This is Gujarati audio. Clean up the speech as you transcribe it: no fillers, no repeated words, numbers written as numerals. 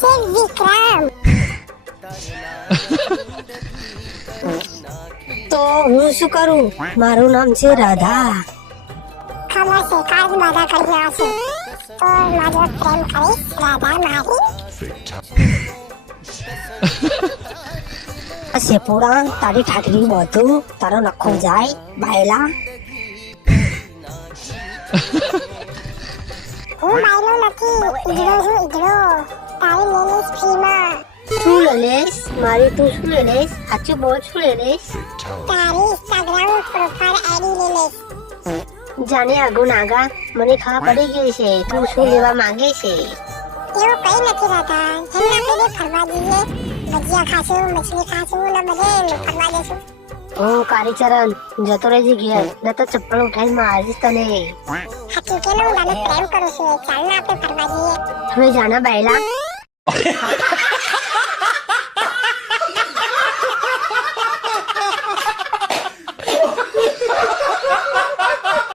છે વિક્રમ. તો હું શું કરું? મારું નામ છે રાધા. ખબર છે કાલ બધા કરી રહ્યા છે. તો મારો પ્રેમ કરીશ રાધા મારી. સેપુડા તારી ઠાઠરી બધું તારો નખો જાય બાયલા. હું બાયલો નથી, ઈગડો છું ઈગડો. તારી લેલીશ ફ્રીમાં. શું લે લેશ? મારી તું શું લે લેશ? સાચું બોલ, શું લે લેશ? તારી ઇન્સ્ટાગ્રામ પ્રોફાઇલ આઈડી લે લઈશ. જાને આગુ નાગા, મને ખબર પડી ગઈ છે તું શું લેવા માંગે છે. એવું કઈ નથી રાધા. એમને આપણે ફરવા જઈએ, ભજીયા ખાશું, મછલી ખાશું ને બધે ફરવા જઈશું. ઓ કારીચરણ જતો રહેજે ઘેર, ન તો ચપ્પલ ઉઠાઈને મારીશ તને. સાચું કે હું તને પ્રેમ કરું છું. ચાલ ને આપણે ફરવા જઈએ. હવે જાના બાયલા.